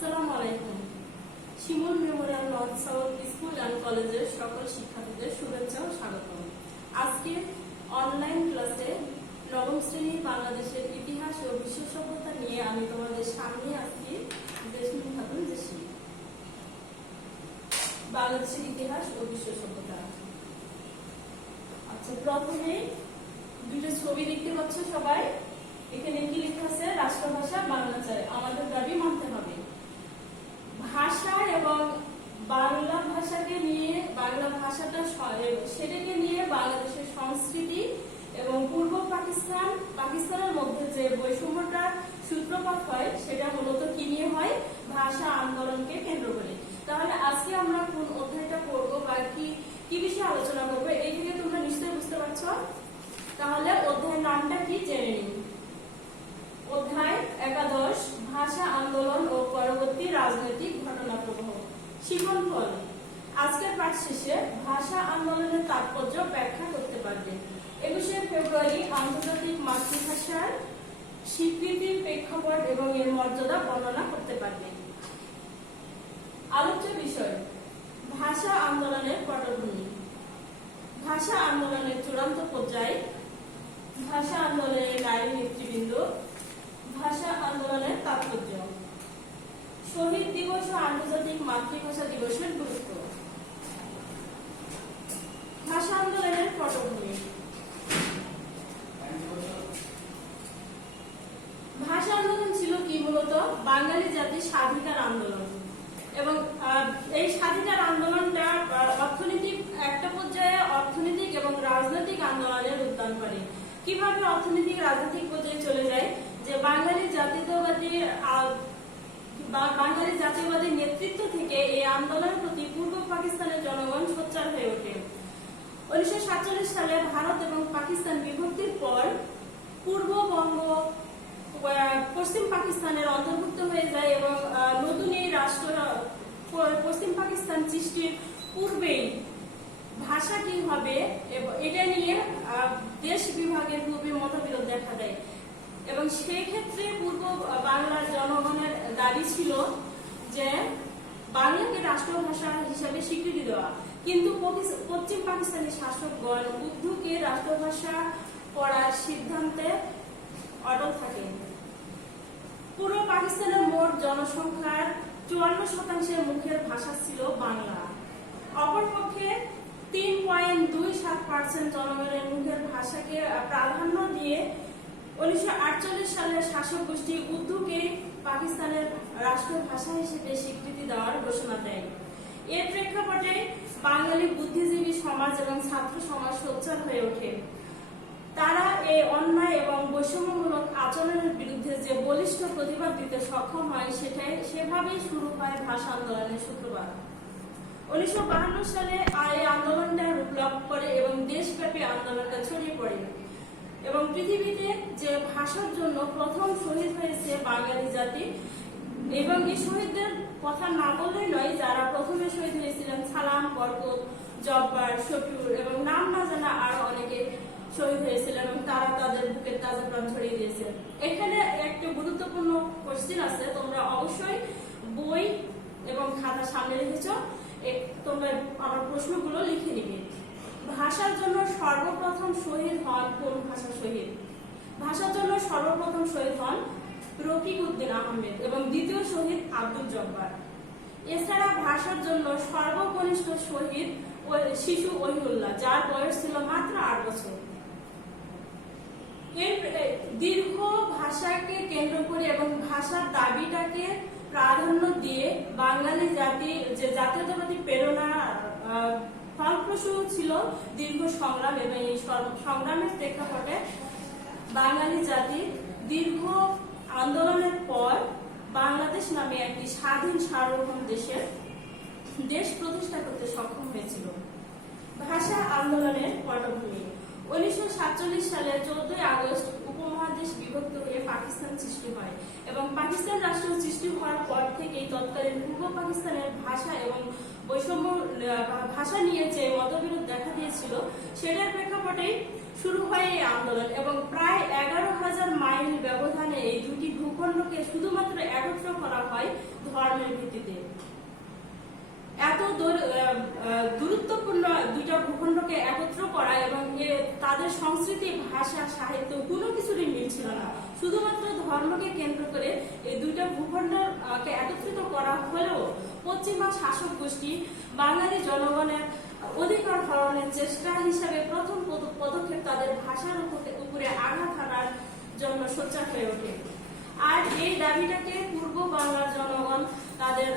আসসালামু আলাইকুম। Shimul memorial north south school and কলেজের সকল শিক্ষার্থীদের শুভেচ্ছা ও স্বাগতম। আজকে অনলাইন ক্লাসে নবম শ্রেণীর বাংলাদেশের ইতিহাস ও বিশ্ব সভ্যতা নিয়ে আমি তোমাদের সামনে আসছি। বাংলাদেশের ইতিহাস ও বিশ্ব সভ্যতা। আচ্ছা, প্রথমে দুটো ছবি দেখতে পাচ্ছ সবাই। এখানে কি লেখা আছে? রাষ্ট্রভাষা বাংলা চাই, আমাদের দাবি মানতে হবে। ভাষা এবং বাংলা ভাষাকে নিয়ে, বাংলা ভাষাটা সেটাকে নিয়ে বাংলাদেশের সংস্কৃতি এবং পূর্ব পাকিস্তানের মধ্যে যে বৈষম্যটার সূত্রপাত হয় সেটা মূলত কি নিয়ে হয়? ভাষা আন্দোলনকে কেন্দ্র করে। তাহলে আজকে আমরা কোন অধ্যায়টা পড়বো বা কি বিষয়ে আলোচনা করবো এই থেকে তোমরা নিশ্চয়ই বুঝতে পারছো। তাহলে অধ্যায়ের নামটা কি জেনে নিন। অধ্যায় 11, ভাষা আন্দোলন ও পরবর্তী রাজনৈতিক ঘটনা প্রবাহ। শিক্ষণফল: আজকের পাঠ শেষে ভাষা আন্দোলনের তাৎপর্য ব্যাখ্যা করতে পারবে। 21শে ফেব্রুয়ারি আন্তর্জাতিক মাতৃভাষার স্বীকৃতির প্রেক্ষাপট এবং এর মর্যাদা বর্ণনা করতে পারবে। আলোচ্য বিষয়: ভাষা আন্দোলনের পটভূমি, ভাষা আন্দোলনের চূড়ান্ত পর্যায়, ভাষা আন্দোলনের নারী নেতৃবৃন্দ, ভাষা আন্দোলনের তাৎপর্য, শহীদ দিবস ও আন্তর্জাতিক মাতৃভাষা দিবসের গুরুত্ব। ভাষা আন্দোলনের পটভূমি: ভাষা আন্দোলন ছিল কি? মূলত বাঙালি জাতির স্বাধিকার আন্দোলন এবং এই স্বাধিকার আন্দোলনটা অর্থনৈতিক একটা পর্যায়ে অর্থনৈতিক এবং রাজনৈতিক আন্দোলনের উত্থান করে। কিভাবে অর্থনৈতিক রাজনৈতিক পর্যায়ে চলে যায়? যে বাঙালি জাতীয়বাদী নেতৃত্ব থেকে এই আন্দোলনের প্রতি পূর্ব পাকিস্তানের জনগণ সোচ্চার হয়ে ওঠে। 1947 সালে ভারত এবং পাকিস্তান বিভক্তির পর পূর্ববঙ্গ পশ্চিম পাকিস্তানের অন্তর্ভুক্ত হয়ে যায় এবং নতুন এই রাষ্ট্র পশ্চিম পাকিস্তান সৃষ্টির পূর্বেই ভাষা কি হবে এটা নিয়ে দেশ বিভাগের পূর্বে মতবিরোধ দেখা দেয় এবং সেই ক্ষেত্রে পূর্ব বাংলার জনগণের দাবি ছিল যে বাংলাকে রাষ্ট্রভাষা হিসাবে স্বীকৃতি দেওয়া, কিন্তু পশ্চিম পাকিস্তানি শাসকগণ উর্দুকে রাষ্ট্রভাষা করার সিদ্ধান্তে অটল থাকে। পূর্ব পাকিস্তানের মোট জনসংখ্যার 54% মুখের ভাষা ছিল বাংলা। অপরপক্ষে 3.27% জনগণের মুখের ভাষাকে প্রাধান্য দিয়ে 1948 সালে শাসক গোষ্ঠী উর্দুকে পাকিস্তানের রাষ্ট্রভাষা হিসেবে স্বীকৃতি দেওয়ার ঘোষণা দেয়। এর প্রেক্ষাপটে বাঙালি বুদ্ধিজীবী সমাজ এবং ছাত্র সমাজ সোচ্চার হয়ে ওঠে। তারা এই অন্যায় এবং বৈষম্যমূলক আচরণের বিরুদ্ধে যে বলিষ্ঠ প্রতিবাদ দিতে সক্ষম হয় সেভাবেই শুরু হয় ভাষা আন্দোলনের সূত্রপাত। 1952 সালে এই আন্দোলনটা রূপ লাভ করে এবং দেশব্যাপী আন্দোলনটা ছড়িয়ে পড়ে এবং পৃথিবীতে যে ভাষার জন্য প্রথম শহীদ হয়েছে বাঙালি জাতি এবং এই শহীদদের কথা না বললেই নয়, যারা প্রথমে শহীদ হয়েছিলেন সালাম, বরকত, জব্বার, শফিউর এবং নাম না জানা আরো অনেকে শহীদ হয়েছিলেন এবং তারা তাদের বুকের তাজা প্রাণ ছড়িয়ে দিয়েছিলেন। এখানে একটা গুরুত্বপূর্ণ কোশ্চেন আছে, তোমরা অবশ্যই বই এবং খাতা সামনে রেখেছ, তোমরা আমার প্রশ্নগুলো লিখে নিবে। ভাষার জন্য সর্বপ্রথম শহীদ হন কোন ভাষা শহীদ? ভাষার জন্য সর্বপ্রথম শহীদ হন রফিক উদ্দিন আহমেদ এবং দ্বিতীয় শহীদ আব্দুল জব্বার। এছাড়া ভাষার জন্য সর্বকনিষ্ঠ শহীদ শিশু ওহিউল্লাহ, যার বয়স ছিল মাত্র 8 বছর। দীর্ঘ ভাষাকে কেন্দ্র করে এবং ভাষার দাবিটাকে প্রাধান্য দিয়ে বাঙালি জাতি যে জাতীয়তাবাদী প্রেরণা ফলপ্রসূ ছিল দীর্ঘ সংগ্রাম এবং এই সংগ্রামের প্রেক্ষাপটে বাঙালি জাতি দীর্ঘ আন্দোলনের পর বাংলাদেশ নামে একটি স্বাধীন সার্বভৌম দেশ প্রতিষ্ঠা করতে সক্ষম হয়েছিল। ভাষা আন্দোলনের পটভূমি: 1947 সালে 14 আগস্ট উপমহাদেশ বিভক্ত হয়ে পাকিস্তান সৃষ্টি হয় এবং পাকিস্তান রাষ্ট্র সৃষ্টি হওয়ার পর থেকেই তৎকালীন পূর্ব পাকিস্তানের ভাষা এবং বৈষম্য ভাষা নিয়ে যে মতবিরোধ দেখা দিয়েছিল সেটার প্রেক্ষাপটেই শুরু হয় এই আন্দোলন এবং প্রায় 11,000 মাইল ব্যবধানে এই দুটি ভূখণ্ডকে শুধুমাত্র একত্র করা হয় ধর্ম প্রমাণের ভিত্তিতে। এত গুরুত্বপূর্ণ দুইটা ভূখণ্ডকে একত্র করা এবং তাদের সংস্কৃতি, ভাষা, সাহিত্য কোনো কিছুরই মিল ছিল না। শুধুমাত্র ধর্মকে কেন্দ্র করে এই দুইটা ভূখণ্ডকে একত্রিত করা হলেও পশ্চিমা শাসক গোষ্ঠী বাঙালি জনগণের অধিকার হরণের চেষ্টা হিসাবে প্রথম পদক্ষেপ তাদের ভাষার উপরে আঘাত হানার জন্য সোচ্চার হয়ে ওঠে। আর এই দাবিটাকে পূর্ব বাংলার জনগণ তাদের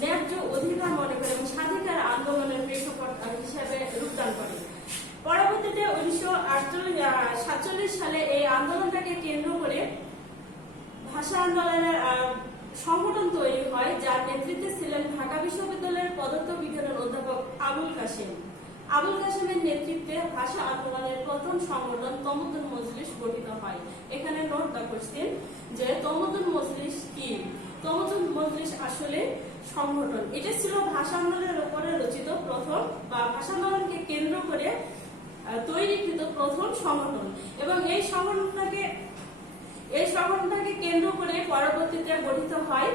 ন্যায্য অধিকার মনে করে এবং স্বাধিকার আন্দোলনের প্রেক্ষাপট হিসেবে রূপদান করে। পরবর্তীতে 1947 সালে এই আন্দোলনটাকে কেন্দ্র করে ভাষা আন্দোলনের সংগঠন তৈরি হয়, যার নেতৃত্বে ছিলেন ঢাকা বিশ্ববিদ্যালয়ের পদার্থবিজ্ঞানের অধ্যাপক আবুল কাশেম। আবুল কাশেমের নেতৃত্বে ভাষা আন্দোলনের প্রথম সংগঠন তমদ্দুন মজলিস গঠিত হয়। এখানে নোট দা কোশ্চেন যে তমদ্দুন মজলিস কি? তমদ্দুন মজলিস আসলে সংগঠন। এটা ছিল ভাষা আন্দোলনের উপরে রচিত প্রথম বা ভাষা আন্দোলনকে কেন্দ্র করে তৈরিকৃত প্রথম সংগঠন এবং এই সংগঠনটাকে কেন্দ্র করে পরবর্তীতে গঠিত হয়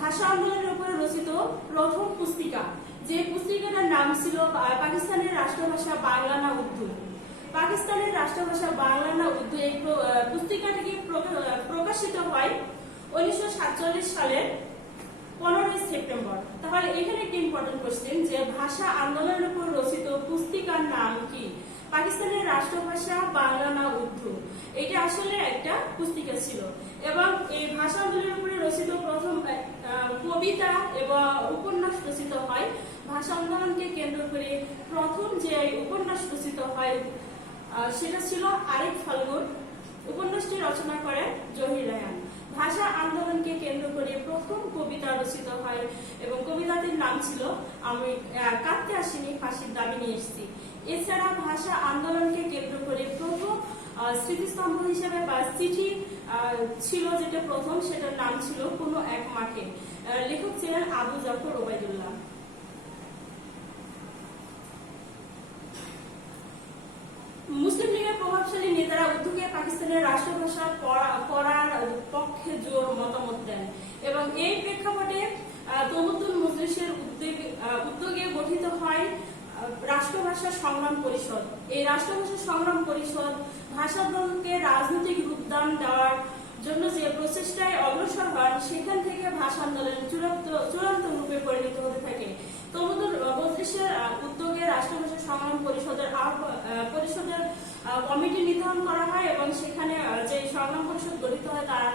ভাষা আন্দোলনের উপরে রচিত প্রথম পুস্তিকা, যে পুস্তিকাটার নাম ছিল পাকিস্তানের রাষ্ট্রভাষা বাংলা না উর্দু। পাকিস্তানের রাষ্ট্রভাষা বাংলা না উর্দু এই পুস্তিকাটি প্রকাশিত হয় 1947 সালের 15 সেপ্টেম্বর। তাহলে এখানে একটি ইম্পর্টেন্ট কোশ্চেন যে ভাষা আন্দোলনের উপর রচিত পুস্তিকার নাম কি? পাকিস্তানের রাষ্ট্রভাষা বাংলা না উর্দু। এটা আসলে একটা পুস্তিকা ছিল এবং এই ভাষা আন্দোলনের উপরে রচিত প্রথম কবিতা এবং উপন্যাস রচিত হয়। ভাষা আন্দোলনকে কেন্দ্র করে প্রথম যে উপন্যাস রচিত হয় সেটা ছিল আরেক ফাল্গুন। উপন্যাসটি রচনা করেন জহির রায়হান। ভাষা আন্দোলনকে কেন্দ্র করে প্রথম কবিতা রচিত হয় এবং কবিতাটির নাম ছিল আমি কাঁদতে আসিনি, ফাঁসির দাবি নিয়ে এসেছি। এছাড়া ভাষা আন্দোলনকে কেন্দ্র করে প্রথম স্মৃতিস্তম্ভ হিসেবে বা চিঠি ছিল যেটা প্রথম, সেটার নাম ছিল কোনো এক মাঠে। লেখক ছিলেন আবু জাফর ওবায়দুল্লাহ। মুসলিম লীগের প্রভাবশালী নেতারা উর্দুকে পাকিস্তানের রাষ্ট্রভাষা করার পক্ষে জোর মতামত দেন এবং এই প্রেক্ষাপটে তমদ্দুন মজলিসের উদ্যোগে গঠিত হয় রাষ্ট্রভাষা সংগ্রাম পরিষদ। এই রাষ্ট্রভাষা সংগ্রাম পরিষদ ভাষা আন্দোলনকে রাজনৈতিক রূপদান দেওয়ার জন্য যে প্রচেষ্টায় অগ্রসর হন, সেখান থেকে ভাষা আন্দোলন চূড়ান্ত রূপে পরিণত হতে থাকে। তমদ্দুন মজলিসের উদ্যোগে রাষ্ট্রভাষা সংগ্রাম পরিষদের কমিটি নির্ধারণ করা হয় এবং সেখানে যে সংগ্রাম পরিষদ গঠিত হয় তারা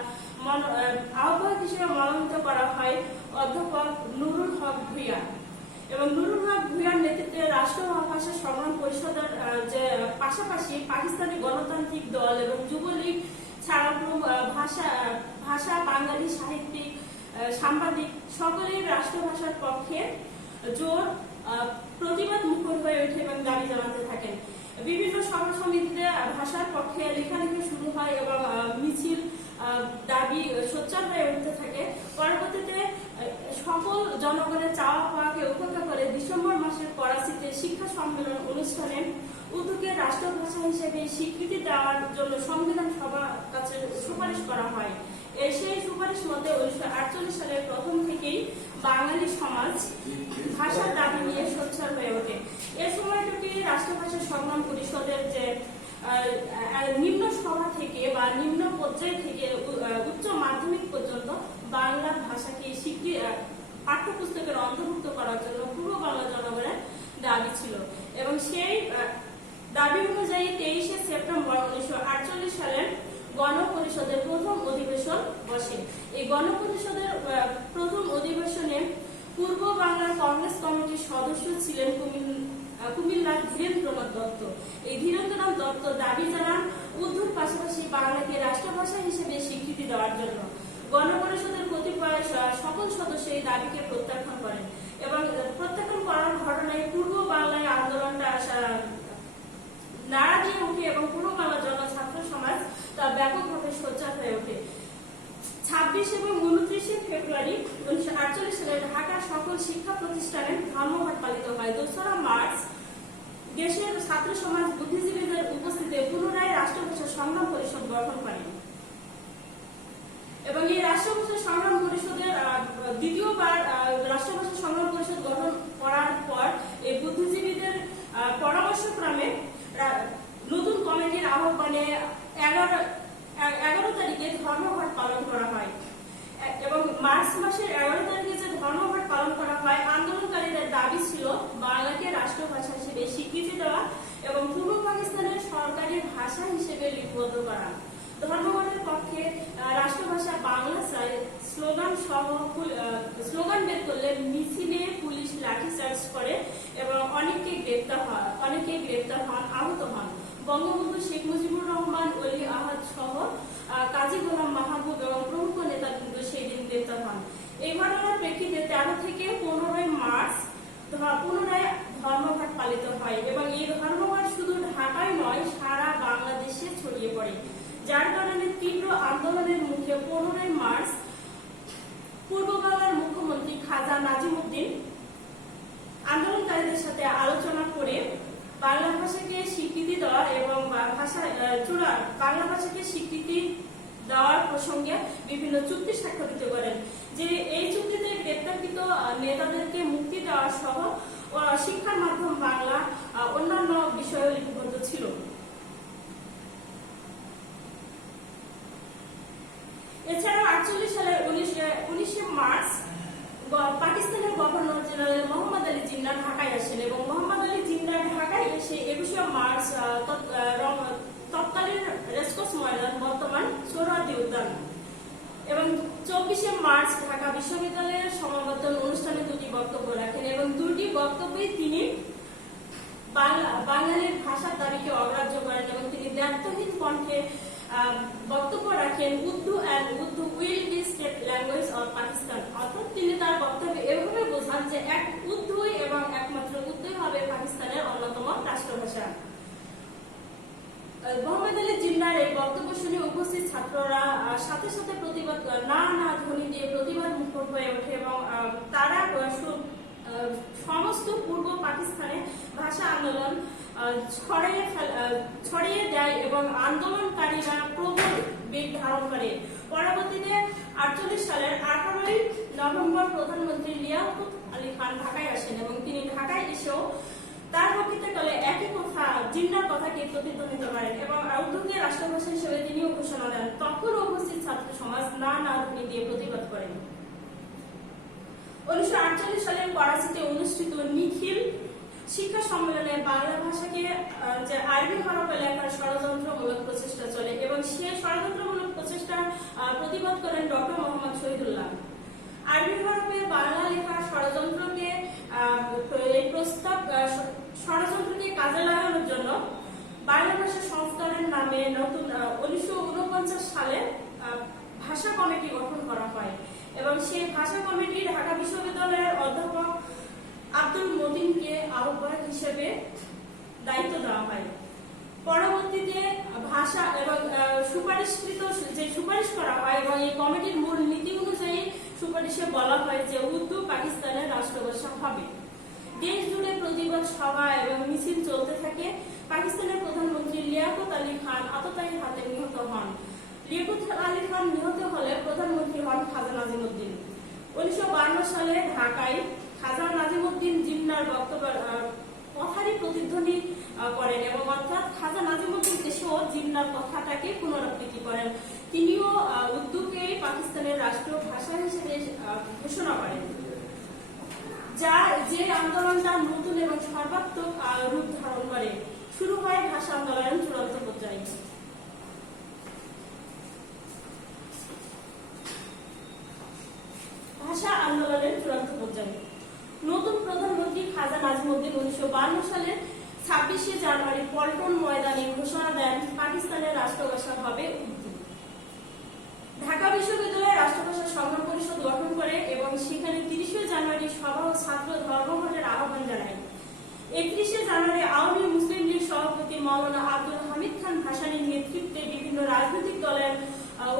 আহ্বায়ক হিসেবে মনোনীত করা হয় অধ্যাপক নুরুল হক ভূঁইয়া এবং নুরুল হক ভূঁইয়ার নেতৃত্বে রাষ্ট্রভাষা সংগ্রাম পরিষদের যে পাশাপাশি পাকিস্তানি গণতান্ত্রিক দল এবং যুবলীগ ছাড়াও ভাষা বাঙালি সাহিত্যিক, সাংবাদিক সকলেই রাষ্ট্রভাষার পক্ষে জোর প্রতিবাদ মুখর হয়ে ওঠে এবং দাবি জানাতে থাকেন। বিভিন্ন সভা সমিতিতে ভাষার পক্ষে লেখালেখি শুরু হয় এবং মিছিল দাবি সোচ্চার হয়ে উঠতে থাকে। পরবর্তীতে সকল জনগণের চাওয়া পাওয়াকে উপেক্ষা করে ডিসেম্বর মাসের করাচিতে শিক্ষা সম্মেলন অনুষ্ঠানে উর্দুকে রাষ্ট্রভাষা হিসেবে স্বীকৃতি দেওয়ার জন্য সংবিধান সভার কাছে সুপারিশ করা হয়। সেই সুপারিশ মতে 1948 সালের প্রথম থেকেই বাঙালি সমাজ ভাষার দাবি নিয়ে সোচ্চার হয়ে ওঠে। এ সময়টুকু রাষ্ট্রভাষা সংগ্রাম পরিষদের যে নিম্ন সভা থেকে বা নিম্ন পর্যায় থেকে উচ্চ মাধ্যমিক পর্যন্ত বাংলা ভাষাকে পাঠ্যপুস্তকের অন্তর্ভুক্ত করার জন্য পূর্ব বাংলা জনগণের দাবি ছিল এবং সেই দাবি অনুযায়ী 23 সেপ্টেম্বর 1948 সালের গণপরিষদের প্রথম অধিবেশন বসে। এই গণপরিষদের প্রথম অধিবেশনে পূর্ব বাংলার কংগ্রেস কমিটির সদস্য ছিলেন কুমিল্লার ধীরেন্দ্রনাথ দত্ত। এই ধীরেন্দ্রনাথ দত্ত দাবি জানান উর্দুর পাশাপাশি বাংলাকে রাষ্ট্রভাষা হিসেবে স্বীকৃতি দেওয়ার জন্য। গণপরিষদের কতিপয় সকল সদস্য এই দাবিকে প্রত্যাখ্যান করেন এবং প্রত্যাখ্যান করার ঘটনায় পূর্ব বাংলায় আন্দোলনটা নাড়া দিয়ে ওঠে এবং পূর্ব বাংলার ছাত্র সমাজ তা ব্যাপকভাবে সোচ্চার হয়ে ওঠে। 26 এবং 29 ফেব্রুয়ারি 1948 সালে ঢাকার সকল শিক্ষা প্রতিষ্ঠানে ধর্মঘট পালিত হয়। 2রা মার্চ দেশের ছাত্র সমাজ বুদ্ধিজীবীদের উপস্থিতিতে পুনরায় রাষ্ট্রভাষা সংগ্রাম পরিষদ গঠন করে এবং এই রাষ্ট্রভাষা সংগ্রাম পরিষদের 11 তারিখে ধর্মঘট পালন করা হয় এবং মার্চ মাসের 11 তারিখে যে ধর্মঘট পালন করা হয়, আন্দোলনকারীদের দাবি ছিল বাংলাকে রাষ্ট্রভাষা হিসেবে স্বীকৃতি দেওয়া এবং পূর্ব পাকিস্তানের সরকারি ভাষা হিসেবে লিপিবদ্ধ করা। ধর্মঘটের পক্ষে রাষ্ট্রভাষা বাংলা চাই স্লোগান বের করলে মিছিলে পুলিশ লাঠিচার্জ করে এবং অনেকে গ্রেপ্তার হন, আহত হন। বঙ্গবন্ধু শেখ মুজিবুর রহমান, ওলি আহাদ সহ কাজী গোলাম মাহবুব এবং প্রমুখ নেতাবৃন্দ সেই দিন গ্রেপ্তার হন। এই ঘটনার প্রেক্ষিতে 13 থেকে 15 মার্চ পুনরায় ধর্মঘট পালিত হয় এবং এই ধর্মঘট শুধু ঢাকায় নয়, সারা বাংলাদেশে ছড়িয়ে পড়ে, যার কারণে তীব্র আন্দোলনের মুখে 15 মার্চ পূর্ব বাংলার মুখ্যমন্ত্রী খাজা নাজিমুদ্দিন আন্দোলনকারীদের সাথে আলোচনা করে বাংলা ভাষাকে স্বীকৃতি দেওয়া এবং বাংলা ভাষাকে স্বীকৃতি দেওয়ার প্রসঙ্গে বিভিন্ন চুক্তি স্বাক্ষরিত করেন, যে এই চুক্তিতে গ্রেপ্তারকৃত নেতাদেরকে মুক্তি দেওয়া সহ শিক্ষার মাধ্যম বাংলা অন্যান্য বিষয়ে লিপিবদ্ধ ছিল। এছাড়াও 48 সালের 19 মার্চ পাকিস্তানের গভর্নর জেনারেল মোহাম্মদ আলী জিন্না ঢাকায় আসেন এবং মোহাম্মদ আলী জিন্না ঢাকায় এসে 21 মার্চ তৎকালীন রেসকোর্স ময়দান, বর্তমান সোহরাওয়ার্দী উদ্যান, এবং 24 মার্চ ঢাকা বিশ্ববিদ্যালয়ের সমাবর্তন অনুষ্ঠানে দুটি বক্তব্য রাখেন এবং দুটি বক্তব্যে তিনি বাঙালির ভাষার দাবিকে অগ্রাহ্য করেন এবং তিনি দ্ব্যর্থহীন কণ্ঠে বক্তব্য রাখেন, Urdu will be state language of Pakistan. অর্থাৎ তিনি তার বক্তব্যে এভাবে বোঝান যে উর্দুই এবং একমাত্র উর্দুই হবে পাকিস্তানের অন্যতম রাষ্ট্রভাষা। মোহাম্মদ আলী জিন্নার এই বক্তব্য শুনে উপস্থিত ছাত্ররা সাথে সাথে প্রতিবাদ না ধ্বনি দিয়ে প্রতিবাদ মুখর হয়ে ওঠে এবং তারা সমস্ত পূর্ব পাকিস্তানে ভাষা আন্দোলন ছড়িয়ে দেয় এবং আন্দোলনকারীরা প্রবল বেগ ধারণ করে। পরবর্তীতে 48 সালের 18 নভেম্বর প্রধানমন্ত্রী লিয়াকত আলী খান ঢাকায় আসেন এবং তিনি ঢাকায় এসেও তার বক্তৃতাকালে একই কথা, জিন্নার কথাকে প্রতিধ্বনিত করেন এবং উর্দুকে রাষ্ট্রভাষা হিসেবে তিনিও ঘোষণা দেন। তখন উপস্থিত ছাত্র সমাজ না ধ্বনি দিয়ে প্রতিবাদ করেন। 1948 সালের করাচিতে অনুষ্ঠিত নিখিল শিক্ষা সম্মেলনে বাংলা ভাষাকে যে আরবি হরফে লেখার ষড়যন্ত্রমূলক প্রচেষ্টা চলে এবং সেই ষড়যন্ত্রমূলক প্রচেষ্টার প্রতিবাদ করেন ডক্টর মোহাম্মদ শহীদুল্লাহ। আরবি হরফে বাংলা লেখার ষড়যন্ত্রকে কাজে লাগানোর জন্য বাংলা ভাষা সংস্কারের নামে নতুন 1949 সালে ভাষা কমিটি গঠন করা হয় এবং সেই ভাষা কমিটি ঢাকা বিশ্ববিদ্যালয়ের অধ্যাপক আব্দুল মতিনকে আহ্বায়ক হিসেবে দায়িত্ব দেওয়া হয়। পরবর্তীতে ভাষা এবং সুপারিশ করা হয় এবং এই কমিটির মূল নীতি অনুযায়ী সুপারিশে বলা হয় যে উর্দু পাকিস্তানের রাষ্ট্রভাষা হবে। দেশ জুড়ে প্রতিবাদ সভা এবং মিছিল চলতে থাকে। পাকিস্তানের প্রধানমন্ত্রী লিয়াকত আলী খান আততায়ীর হাতে নিহত হন। লিয়াকত আলী খান নিহত হলে প্রধানমন্ত্রী হন খাজা নাজিমুদ্দিন। 1952 সালে ঢাকায় খাজা নাজিমুদ্দিন জিন্নার কথারই প্রতিধ্বনি করেন এবং অর্থাৎ খাজা নাজিমুদ্দিন এসেও জিন্নার কথাটাকে পুনরাবৃত্তি করেন। তিনিও উর্দুকে পাকিস্তানের রাষ্ট্রভাষা হিসেবে ঘোষণা করেন, যে আন্দোলনটা নতুন এবং সর্বাত্মক রূপ ধারণ করে। শুরু হয় ভাষা আন্দোলনের চূড়ান্ত পর্যায়ে। ভাষা আন্দোলনের চূড়ান্ত পর্যায়ে নতুন প্রধানমন্ত্রী খাজা নাজিমুদ্দিন 1952 সালের 26 জানুয়ারি পল্টন ময়দানে ঘোষণা দেন পাকিস্তানের রাষ্ট্রভাষা হবে উর্দু। ঢাকা বিশ্ববিদ্যালয়ের রাষ্ট্রভাষা সংগ্রাম পরিষদ গঠন করে এবং সেখানে 30 জানুয়ারি সভা ও ছাত্র ধর্মঘটের আহ্বান জানায়। 31 জানুয়ারি আওয়ামী মুসলিম লীগ সভাপতি মাওলানা আব্দুল হামিদ খান ভাসানীর নেতৃত্বে বিভিন্ন রাজনৈতিক দলের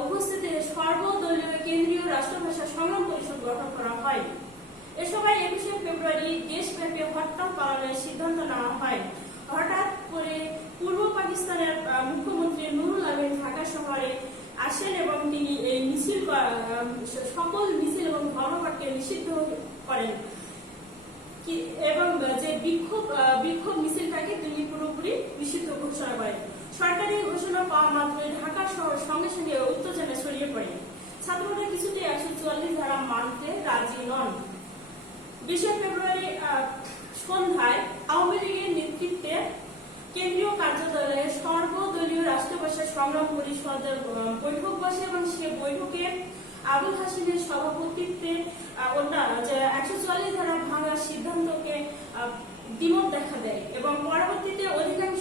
উপস্থিতিতে সর্বদলীয় কেন্দ্রীয় রাষ্ট্রভাষা সংগ্রাম পরিষদ গঠন করা হয়। এ সময় 21 ফেব্রুয়ারি দেশব্যাপী হরতাল পালনের সিদ্ধান্ত নেওয়া হয়। হঠাৎ করে পূর্ব পাকিস্তানের মুখ্যমন্ত্রী নুরুল আমিন ঢাকা শহরে আসেন এবং তিনি এই সকল মিছিল এবং ধর্মঘটকে নিষিদ্ধ করেন এবং যে বিক্ষোভ মিছিলটাকে তিনি পুরোপুরি নিষিদ্ধ ঘোষণা করেন। সরকারি ঘোষণা পাওয়া মাত্রই ঢাকা শহর সঙ্গে সঙ্গে উত্তেজনা ছড়িয়ে পড়ে। ছাত্ররা কিছুতেই 144 ধারা মানতে রাজি নন। 20 ফেব্রুয়ারি সন্ধ্যায় আওয়ামী লীগের নেতৃত্বে কেন্দ্রীয় কার্যালয়ে সর্বদলীয় রাষ্ট্রীয় ভাষা সংগ্রাম পরিষদের বৈঠক বসে এবং সে বৈঠকে আবুল হাসিমের সভাপতিত্বে 144 ধারা ভাঙার সিদ্ধান্তকে দ্বিমত দেখা দেয় এবং পরবর্তীতে অধিকাংশ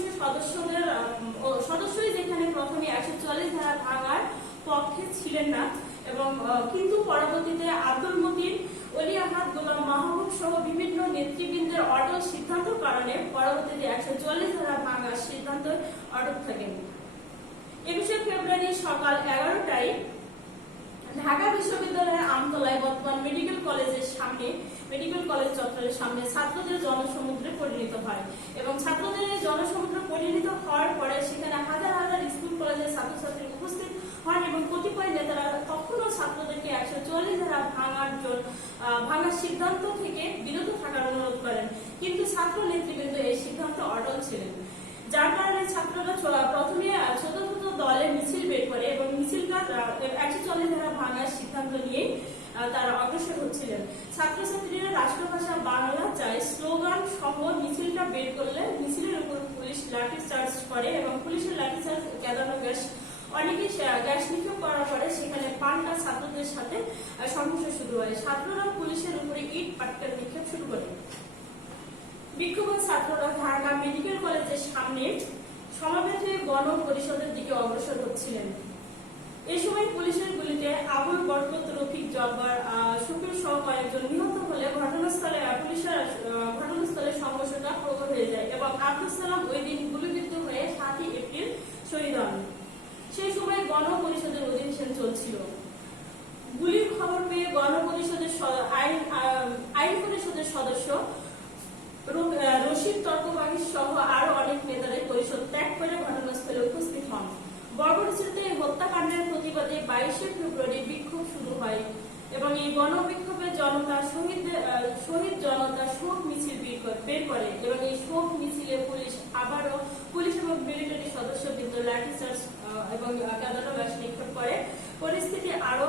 সদস্যই যেখানে প্রথমে 144 ধারা ভাঙার পক্ষে ছিলেন না এবং কিন্তু পরবর্তীতে আব্দুল মতিন, অলি আহাদ, গোলাম মাহবুব সহ বিভিন্ন নেতৃবৃন্দের অটল সিদ্ধান্তের কারণে পরবর্তীতে 144 ধারা ভাঙার সিদ্ধান্ত অটল থাকেন। 21 ফেব্রুয়ারি সকাল 11টায় ঢাকা বিশ্ববিদ্যালয়ের আমতলায় বর্তমান মেডিকেল কলেজের সামনে, মেডিকেল কলেজ চত্বরের সামনে ছাত্রদের জনসমুদ্রে পরিণত হয় এবং ছাত্রদের এই জনসমুদ্রে পরিণত হওয়ার পরে সেখানে হাজার হাজার স্কুল কলেজের ছাত্রছাত্রী উপস্থিত হন এবং কতিপয় নেতারা তখনও ছাত্রদেরকে 144 ধারা ভাঙার সিদ্ধান্ত থেকে বিরত থাকার অনুরোধ করেন, কিন্তু ছাত্র নেতৃবৃন্দ এই সিদ্ধান্ত অটল ছিলেন, যার কারণে ছাত্ররা প্রথমে ছোট ছোট দলে মিছিল বের করে এবং মিছিলটা 144 ধারা ভাঙার সিদ্ধান্ত নিয়ে তারা অগ্রসর হচ্ছিলেন। ছাত্রছাত্রীরা রাষ্ট্রভাষা বাংলা চাই স্লোগান সহ মিছিলটা বের করলে মিছিলের উপর পুলিশ লাঠিচার্জ করে এবং পুলিশের লাঠিচার্জ কেদানো গ্যাস অনেকে গ্যাস নিক্ষেপ করার পরে সেখানে পাল্টা ছাত্রদের সাথে সংঘর্ষ শুরু হয়। ছাত্ররা পুলিশের উপরে ইট পাটকেল নিক্ষেপ শুরু করে। বিক্ষোভী ছাত্ররা ঢাকা মেডিকেল কলেজের সামনে সমাবেত হয়ে গণ পরিষদের দিকে অগ্রসর হচ্ছিলেন। এই সময় পুলিশের গুলিতে আবুল বরকত, রফিক, জব্বার, শুকুর সহ কয়েকজন নিহত হলে ঘটনাস্থলে সংঘর্ষটা প্রবল হয়ে যায় এবং আব্দুল সালাম ওই দিন গুলিবিদ্ধ হয়ে 7 এপ্রিল শহীদ হন। সেই সময় গণ পরিষদের অধিবেশন চলছিল। গুলির খবর পেয়ে গণ পরিষদের আইন পরিষদের সদস্য রশিদ তর্কবাগী সহ আরো অনেক নেতারাই পরিষদ ত্যাগ করে ঘটনাস্থলে উপস্থিত হন। বর্বরচিত এই হত্যাকাণ্ডের প্রতিবাদে 22 ফেব্রুয়ারি বিক্ষোভ শুরু হয় এবং এই গণবিক্ষোভে শহীদ জনতা শোক মিছিল বের করে এবং এই শোক মিছিলে পুলিশ এবং মিলিটারি সদস্যবৃন্দ লাঠিচার্জ এবং কাঁদানো গ্যাস নিক্ষেপ করে। পরিস্থিতি আরো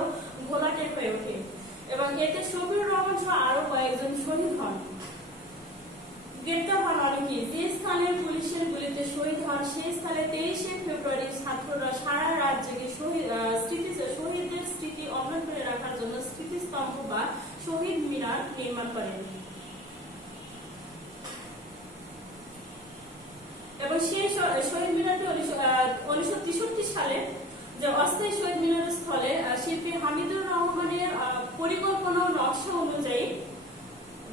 ঘোলাটে হয়ে ওঠে এবং এতে শফিউর রহমান সহ আরো কয়েকজন শহীদ হন। গ্রেপ্তার হন অনেকে। যে স্থানে পুলিশের গুলিতে শহীদ হন সেই স্থানে 23 ফেব্রুয়ারি ছাত্ররা সারা রাত জেগে শহীদদের স্মৃতি অমর করে রাখার জন্য স্মৃতিস্তম্ভ বা শহীদ মিনার নির্মাণ করেন এবং সেই শহীদ মিনারটি 1963 সালে যে অস্থায়ী শহীদ মিনারের স্থলে শিল্পী হামিদুর রহমানের পরিকল্পনা নকশা অনুযায়ী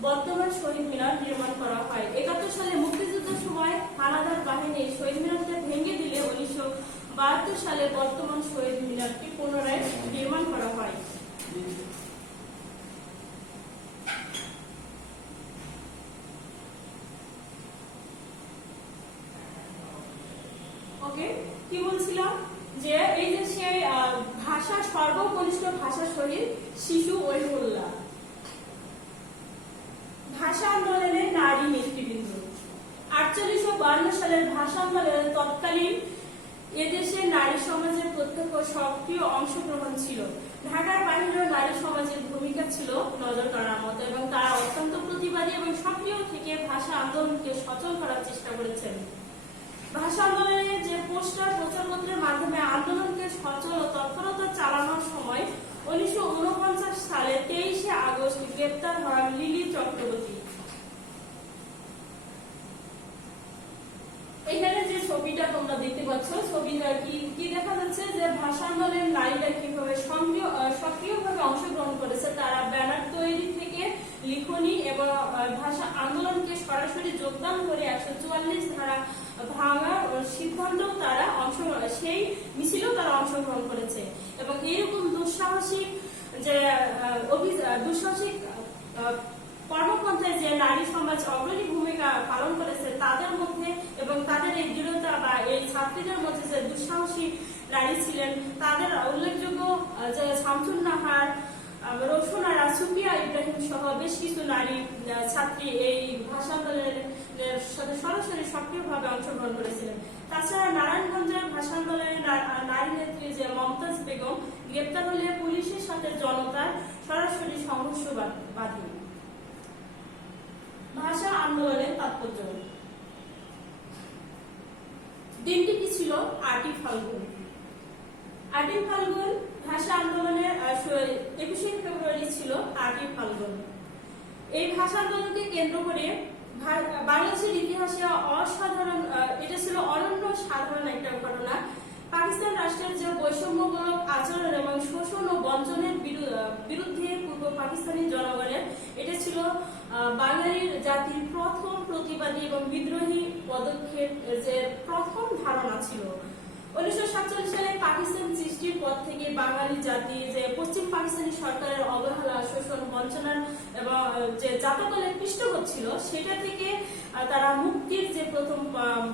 বর্তমান শহীদ মিনার নির্মাণ করা হয়। 71 সালে মুক্তিযুদ্ধের সময় হানাদার বাহিনী শহীদ মিনারকে ভেঙে দিলে 1972 সালে বর্তমান শহীদ মিনারটি পুনরায় নির্মাণ করা হয়। ওকে, কি বলছিলাম যে এই যে সেই ভাষা সর্বকনিষ্ঠ ভাষা শহীদ শিশু ওহিউল্লাহ। ভাষা আন্দোলনের নারী নেতৃবৃন্দ। 4852 সালের ভাষা আন্দোলনের তৎকালীন এদেশের নারী সমাজের প্রত্যক্ষ সক্রিয় অংশগ্রহণ ছিল। ঢাকার বাইরেও নারী সমাজের ভূমিকা ছিল নজর কাড়ার মতো এবং তারা অত্যন্ত প্রতিবাদী এবং সক্রিয় থেকে ভাষা আন্দোলনকে সচল করার চেষ্টা করেছেন। ভাষা আন্দোলনের যে পোস্টার প্রচারপত্রের মাধ্যমে আন্দোলনকে সচল ও তৎপরতা চালানোর সময় 1949 সালে 23 আগস্ট গ্রেপ্তার হন লিলি চক্রবর্তী। এখানে যে ছবিটা তোমরা দেখতে পাচ্ছ, ছবিটা কি দেখা যাচ্ছে যে ভাষা আন্দোলনের নারীরা কিভাবে সক্রিয়ভাবে অংশগ্রহণ করেছে। তারা ব্যানার তৈরি থেকে লিখনি এবং ভাষা আন্দোলনকে সরাসরি যোগদান করে 144 ধারা ভাঙার সিদ্ধান্ত তারা সেই মিছিলেও তারা অংশগ্রহণ করেছে এবং এইরকম দুঃসাহসিক কর্মপন্থায় যে নারী সমাজ অগ্রণী ভূমিকা পালন করেছে তাদের মধ্যে এবং তাদের এই দৃঢ়তা বা এই ছাত্রীদের মধ্যে যে দুঃসাহসী নারী ছিলেন তাদের উল্লেখযোগ্য যে শামসুন নাহার, রোশনারা, সুফিয়া ইব্রাহিম সহ বেশ কিছু নারী ছাত্রী এই ভাষা আন্দোলনের সাথে সরাসরি সক্রিয়ভাবে অংশগ্রহণ করেছিলেন। তাছাড়া নারায়ণগঞ্জের ভাষা আন্দোলনে নারী নেত্রী যে মমতাজ বেগম গ্রেপ্তার হলে পুলিশের সাথে জনতার সরাসরি সংঘর্ষ বাধে। ভাষা আন্দোলনের তাৎপর্য। দিনটি কি ছিল? 8ই ফাল্গুন। 8ই ফাল্গুন ভাষা আন্দোলনের 21শে ফেব্রুয়ারি ছিল 8ই ফাল্গুন। এই ভাষা আন্দোলনকে কেন্দ্র করে বাংলাদেশের ইতিহাসে অসাধারণ, এটা ছিল অনন্য সাধারণ একটা ঘটনা। পাকিস্তান রাষ্ট্রের যে বৈষম্যমূলক আচরণ এবং শোষণ ও বঞ্চনের বিরুদ্ধে পূর্ব পাকিস্তানি জনগণের এটা ছিল বাঙালির জাতির প্রথম প্রতিবাদী এবং বিদ্রোহী পদক্ষেপ, যে প্রথম ধারণা ছিল। 1947 সালে পাকিস্তান সৃষ্টির পর থেকে বাঙালি জাতি যে পশ্চিম পাকিস্তানি সরকারের অবহেলা, শোষণ, বঞ্চনার এবং যে জাতকলে পিষ্ট হচ্ছিল, সেটা থেকে তারা মুক্তির যে প্রথম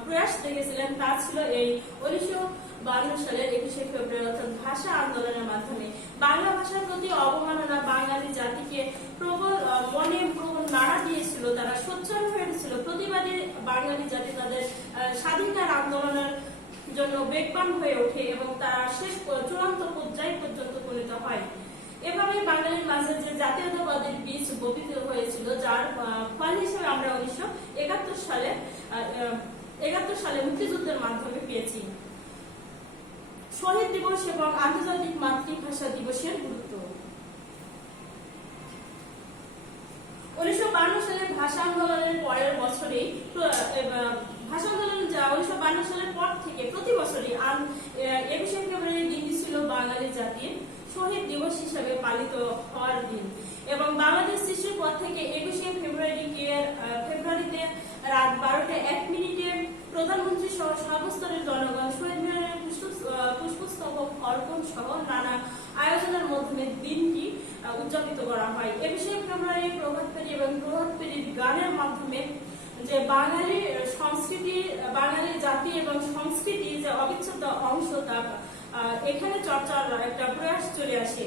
প্রয়াস দেখেছিলেন তা ছিল এই 1952 সালের 21শে ফেব্রুয়ারি, অর্থাৎ ভাষা আন্দোলনের মাধ্যমে। বাংলা ভাষার প্রতি অবমাননা বাঙালি জাতিকে প্রবল মনে প্রবল নাড়া দিয়েছিল। তারা সোচ্চার হয়ে উঠেছিল। প্রতিবাদী বাঙালি জাতি তাদের স্বাধীনতার আন্দোলনের জন্য বেগবান হয়ে ওঠে এবং তারা শেষ চূড়ান্ত পর্যায় পর্যন্ত উপনীত হয়। এভাবে বাঙালির মাঝে যে জাতীয়তাবাদের বীজ বপিত হয়েছিল, যার ফল হিসেবে আমরা 1971 সালে মুক্তিযুদ্ধের মাধ্যমে পেয়েছি। শহীদ দিবস এবং আন্তর্জাতিক মাতৃভাষা দিবসের গুরুত্ব। 1952 সালে ভাষা আন্দোলনের পরের বছরেই ভাষা আন্দোলন 1952 সালের পর থেকে প্রতি বছরই 21শে ফেব্রুয়ারি দিনটি ছিল বাঙালি জাতির শহীদ দিবস হিসেবে পালিত হওয়ার দিন। এবং বাংলাদেশ সৃষ্টির পর থেকে 21শে ফেব্রুয়ারিতে রাত 12:01 প্রধানমন্ত্রী সহ সর্বস্তরের জনগণ শহীদ মিনারে পুষ্পস্তবক অর্পণ সহ নানা আয়োজনের মাধ্যমে দিনটি উদযাপিত করা হয়। 21শে ফেব্রুয়ারি প্রভাতফেরি এবং প্রভাতফেরির গানের মাধ্যমে যে বাঙালি সংস্কৃতি, বাঙালি জাতি এবং সংস্কৃতি যে অবিচ্ছেদ্য অংশ, তা এখানে চর্চার একটা প্রয়াস চলে আসে।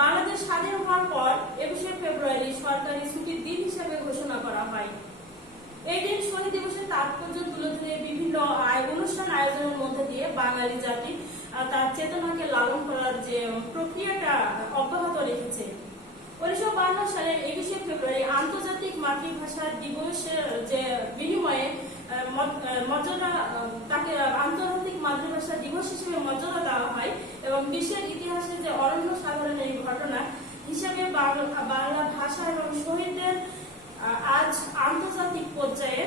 বাংলাদেশ স্বাধীন হওয়ার পর 21শে ফেব্রুয়ারি সরকারি ছুটির দিন হিসেবে ঘোষণা করা হয়। এই দিন শহীদ দিবসের তাৎপর্য তুলে ধরে বিভিন্ন অনুষ্ঠান আয়োজনের মধ্যে দিয়ে বাঙালি জাতি তার চেতনাকে লালন করার যে প্রক্রিয়াটা অব্যাহত রেখেছে। 1952 সালের 21শে ফেব্রুয়ারি আন্তর্জাতিক মাতৃভাষা দিবসের যে বিনিময়ে মর্যাদা, তাকে আন্তর্জাতিক মাতৃভাষা দিবস হিসেবে মর্যাদা দেওয়া হয় এবং বিশ্বের ইতিহাসে যে অনন্য সাধারণ এই ঘটনা হিসেবে বাংলা ভাষা এবং শহীদদের আজ আন্তর্জাতিক পর্যায়ে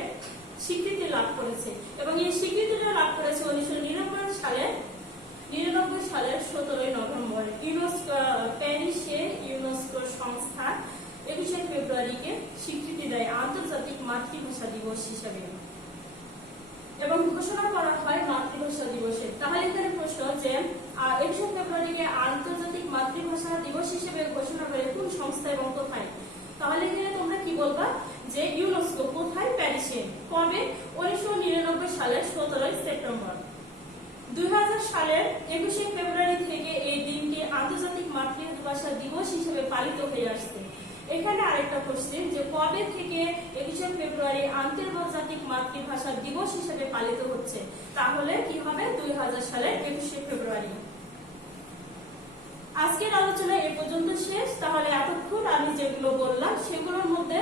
স্বীকৃতি লাভ করেছে। এবং এই স্বীকৃতিটা লাভ করেছে 1999 সালের 17 নভেম্বর। প্যারিসে ইউনেস্কো সংস্থা 21শে ফেব্রুয়ারিকে স্বীকৃতি দেয় আন্তর্জাতিক মাতৃভাষা দিবস হিসেবে এবং ঘোষণা করা হয় মাতৃভাষা দিবসে। তাহলে এখানে প্রশ্ন যে 21শে ফেব্রুয়ারিকে আন্তর্জাতিক মাতৃভাষা দিবস হিসেবে ঘোষণা করে কোন সংস্থা এবং কোথায়? তাহলে এখানে তোমরা কি বলবা যে ইউনেস্কো। কোথায়? প্যারিসে। কবে? 1999 সালের 17 সেপ্টেম্বর। 2000 সালের 21শে ফেব্রুয়ারি থেকে এই দিনটি আন্তর্জাতিক মাতৃভাষা দিবস হিসেবে পালিত হয়ে আসছে। এখানে আরেকটা কোশ্চেন যে কবে থেকে 21শে ফেব্রুয়ারি আন্তর্জাতিক মাতৃভাষা দিবস হিসেবে পালিত হচ্ছে? তাহলে কি হবে? 2000 সালের 21শে ফেব্রুয়ারি। আজকের আলোচনা এ পর্যন্ত শেষ। তাহলে এতক্ষণ আমি যেগুলো বললাম সেগুলোর মধ্যে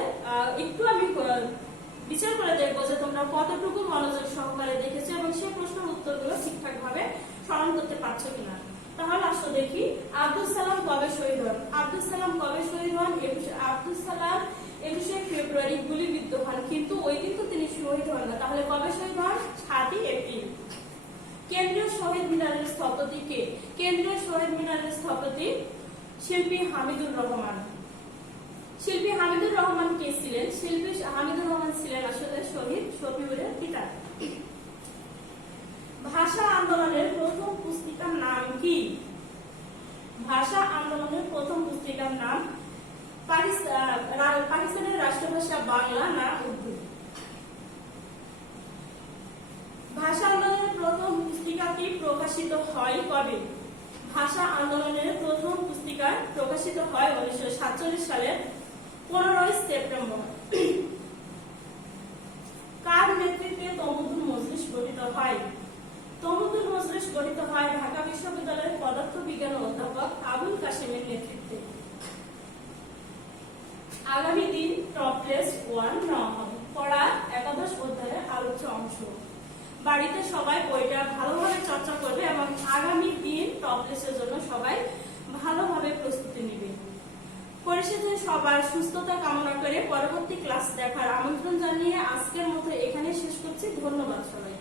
একটু আমি বিচার করে দেখবো যে তোমরা কতটুকু মনোযোগ সহকারে দেখেছো এবং সেই প্রশ্নের উত্তরগুলো ঠিকঠাক ভাবে স্মরণ করতে পারছো কিনা। তাহলে আসো দেখি, আব্দুল সালাম কবে শহীদ হন? আব্দুল সালাম কবে শহীদ হন? আব্দুল সালাম 21শে ফেব্রুয়ারি গুলিবিদ্ধ হন, কিন্তু ওই দিন তো তিনি শহীদ হন না। তাহলে কবে শহীদ হন? 7ই এপ্রিল। কেন্দ্রীয় শহীদ মিনারের স্থপতি কে? কেন্দ্রীয় শহীদ মিনারের স্থপতি শিল্পী হামিদুর রহমান। শিল্পী হামিদুর রহমান কে ছিলেন? শিল্পী হামিদুর রহমান ছিলেন আসলে শহীদ শফিউরের পিতা। ভাষা আন্দোলনের প্রথম পুস্তিকার নাম কি? ভাষা আন্দোলনের প্রথম পুস্তিকার নাম পাকিস্তানের রাষ্ট্রভাষা বাংলা না উর্দু? ভাষা আন্দোলনের প্রথম পুস্তিকাটি প্রকাশিত হয় কবে? ভাষা আন্দোলনের প্রথম পুস্তিকা প্রকাশিত হয় 1947 সালের 15 সেপ্টেম্বর। কার নেতৃত্বে তমুদুন মজলিস গঠিত হয়? আগামী দিন টপলেস 1 নেওয়া হবে। পড়ার একাদশ অধ্যায়ের আলোচ্য অংশ। বাড়িতে সবাই বইটা ভালোভাবে চর্চা করবে এবং আগামী দিন টপলেসের জন্য সবাই ভালোভাবে প্রস্তুতি নেবে। পরিশেষে সবার সুস্থতা কামনা করে পরবর্তী ক্লাস দেখার আমন্ত্রণ জানিয়ে আজকের মতো এখানে শেষ করছি। ধন্যবাদ সবাই।